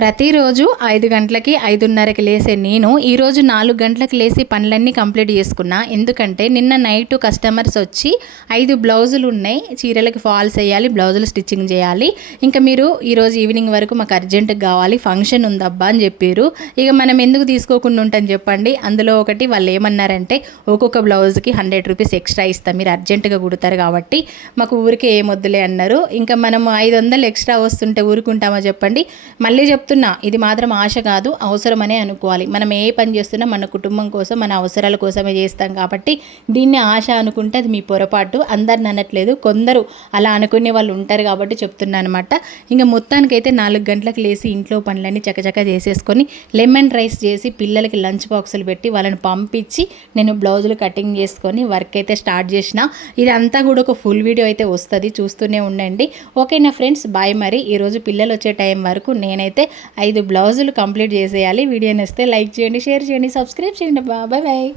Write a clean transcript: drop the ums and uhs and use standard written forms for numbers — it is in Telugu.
ప్రతిరోజు 5 గంటలకి 5:30కి లేసే నేను ఈరోజు 4 గంటలకు లేసి పనులన్నీ కంప్లీట్ చేసుకున్నా. ఎందుకంటే నిన్న నైట్ కస్టమర్స్ వచ్చి 5 బ్లౌజులు ఉన్నాయి, చీరలకి ఫాల్స్ వేయాలి, బ్లౌజులు స్టిచ్చింగ్ చేయాలి, ఇంకా మీరు ఈరోజు ఈవినింగ్ వరకు మాకు అర్జెంటుగా కావాలి, ఫంక్షన్ ఉందబ్బా అని చెప్పారు. ఇక మనం ఎందుకు తీసుకోకుండా ఉంటాం చెప్పండి. అందులో ఒకటి వాళ్ళు ఏమన్నారంటే ఒక్కొక్క బ్లౌజ్కి 100 రూపీస్ ఎక్స్ట్రా ఇస్తాం, మీరు అర్జెంటుగా కుడతారు కాబట్టి మాకు ఊరికే ఏమొద్దులే అన్నారు. ఇంకా మనం 500 ఎక్స్ట్రా వస్తుంటే ఊరుకుంటామా చెప్పండి. మళ్ళీ చెప్తున్నా, ఇది మాత్రం ఆశ కాదు, అవసరమనే అనుకోవాలి. మనం ఏ పని చేస్తున్నా మన కుటుంబం కోసం, మన అవసరాల కోసమే చేస్తాం కాబట్టి దీన్ని ఆశ అనుకుంటే అది మీ పొరపాటు. అందరిని అనట్లేదు, కొందరు అలా అనుకునే వాళ్ళు ఉంటారు కాబట్టి చెప్తున్నా అనమాట. ఇంకా మొత్తానికైతే 4 గంటలకు లేసి ఇంట్లో పనులన్నీ చకచక చేసేసుకొని లెమన్ రైస్ చేసి పిల్లలకి లంచ్ బాక్సులు పెట్టి వాళ్ళని పంపించి నేను బ్లౌజులు కటింగ్ చేసుకొని వర్క్ అయితే స్టార్ట్ చేసిన. ఇదంతా కూడా ఒక ఫుల్ వీడియో అయితే వస్తుంది, చూస్తూనే ఉండండి. ఓకేనా ఫ్రెండ్స్, బాయ్. మరి ఈరోజు పిల్లలు వచ్చే టైం వరకు నేనైతే 5 బ్లౌజులు కంప్లీట్ చేసేయాలి. వీడియో నచ్చితే లైక్ చేయండి, షేర్ చేయండి, సబ్స్క్రైబ్ చేయండి. Bye bye.